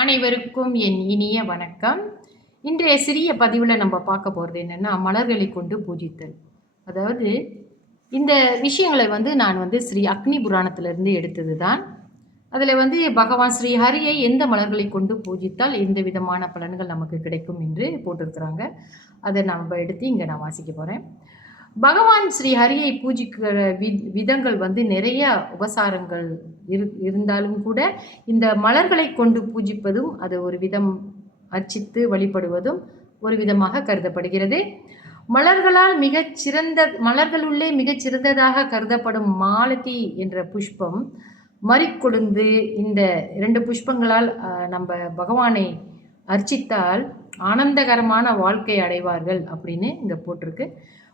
அனைவருக்கும் என் இனிய வணக்கம். இன்றைய சிறிய பதிவில் நம்ம பார்க்க போகிறது என்னென்னா, மலர்களை கொண்டு பூஜித்தல். அதாவது இந்த விஷயங்களை நான் ஸ்ரீ அக்னி புராணத்திலிருந்து எடுத்தது தான். அதில் பகவான் ஸ்ரீ ஹரியை எந்த மலர்களை கொண்டு பூஜித்தால் எந்த விதமான பலன்கள் நமக்கு கிடைக்கும் என்று போட்டிருக்கிறாங்க. அதை நம்ம எடுத்து இங்கே நான் வாசிக்க போகிறேன். பகவான் ஸ்ரீ ஹரியை பூஜிக்கிற விதங்கள் நிறைய உபசாரங்கள் இருந்தாலும் கூட இந்த மலர்களை கொண்டு பூஜிப்பதும் அது ஒரு விதம் அர்ச்சித்து வழிபடுவதும் ஒரு விதமாக கருதப்படுகிறது. மலர்களுள்ளே மிகச் சிறந்ததாக கருதப்படும் மாலதி என்ற புஷ்பம், மறிக்கொழுந்து, இந்த 2 புஷ்பங்களால் நம்ம பகவானை அர்ச்சித்தால் ஆனந்தகரமான வாழ்க்கை அடைவார்கள் அப்படின்னு இங்கே போட்டிருக்கு.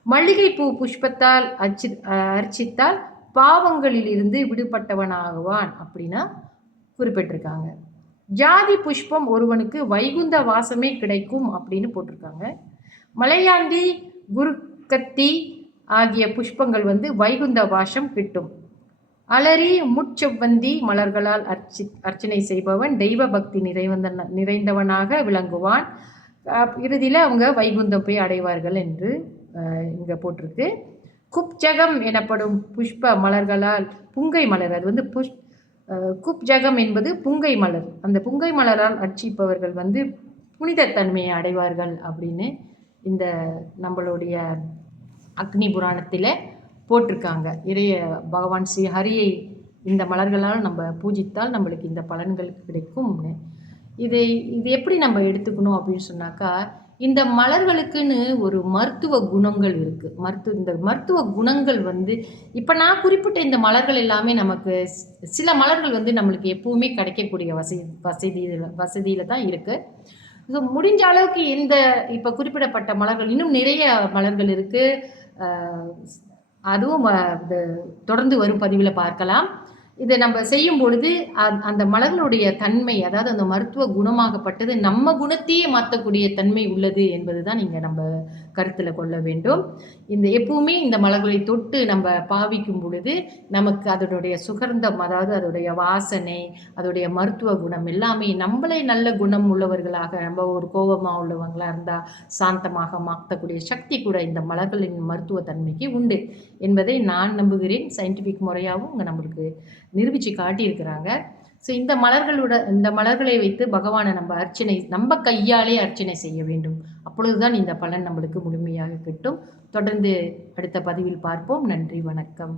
மல்லிகைப்பூ புஷ்பத்தால் அர்ச்சித்தால் பாவங்களில் இருந்து விடுபட்டவனாகுவான் அப்படின்னா குறிப்பிட்டிருக்காங்க. ஜாதி புஷ்பம் ஒருவனுக்கு வைகுந்த வாசமே கிடைக்கும் அப்படின்னு போட்டிருக்காங்க. மலையாண்டி, குருக்கத்தி ஆகிய புஷ்பங்கள் வைகுந்த வாசம் கிட்டும். அலரி, முட்செவ்வந்தி மலர்களால் அர்ச்சனை செய்பவன் தெய்வ பக்தி நிறைந்தவனாக விளங்குவான். இறுதியில் அவங்க வைகுந்தம் போய் அடைவார்கள் என்று இங்கே போட்டிருக்கு. குப்ஜகம் எனப்படும் புஷ்ப மலர்களால் புங்கை மலர், அது குப்ஜகம் என்பது புங்கை மலர், அந்த புங்கை மலரால் அர்ச்சிப்பவர்கள் புனிதத்தன்மையை அடைவார்கள் அப்படின்னு இந்த நம்மளுடைய அக்னி புராணத்தில் போட்டிருக்காங்க. பகவான் ஸ்ரீ ஹரியை இந்த மலர்களால் நம்ம பூஜித்தால் நம்மளுக்கு இந்த பலன்கள் கிடைக்கும். இது எப்படி நம்ம எடுத்துக்கணும் அப்படின்னு சொன்னாக்கா, இந்த மலர்களுக்குன்னு ஒரு மருத்துவ குணங்கள் இருக்குது. இந்த மருத்துவ குணங்கள் இப்போ நான் குறிப்பிட்ட இந்த மலர்கள் எல்லாமே நமக்கு சில மலர்கள் நம்மளுக்கு எப்பவுமே கிடைக்கக்கூடிய வசதியில் தான் இருக்குது. ஸோ முடிஞ்ச அளவுக்கு இப்போ குறிப்பிடப்பட்ட மலர்கள், இன்னும் நிறைய மலர்கள் இருக்குது. அதுவும் தொடர்ந்து வரும் பதிவில் பார்க்கலாம். இதை நம்ம செய்யும் பொழுது அந்த மலர்களுடைய தன்மை, அதாவது அந்த மருத்துவ குணமாகப்பட்டது நம்ம குணத்தையே மாற்றக்கூடிய தன்மை உள்ளது என்பது தான் நீங்கள் நம்ம கருத்தில் கொள்ள வேண்டும். எப்பவுமே இந்த மலர்களை தொட்டு நம்ம பாவிக்கும் பொழுது நமக்கு அதனுடைய சுகர்ந்தம், அதாவது அதோடைய வாசனை, அதோடைய மருத்துவ குணம் எல்லாமே நம்மளே நல்ல குணம் உள்ளவர்களாக, நம்ம ஒரு கோபமாக உள்ளவங்களாக இருந்தால் சாந்தமாக மாற்றக்கூடிய சக்தி கூட இந்த மலர்களின் மருத்துவ தன்மைக்கு உண்டு என்பதை நான் நம்புகிறேன். சயின்டிஃபிக் முறையாகவும் இங்கே நம்மளுக்கு நிரூபித்து காட்டியிருக்கிறாங்க. ஸோ இந்த மலர்களை வைத்து பகவானை நம்ம கையாலே அர்ச்சனை செய்ய வேண்டும். அப்பொழுதுதான் இந்த பலன் நம்மளுக்கு முழுமையாக கிட்டும். தொடர்ந்து அடுத்த பதிவில் பார்ப்போம். நன்றி, வணக்கம்.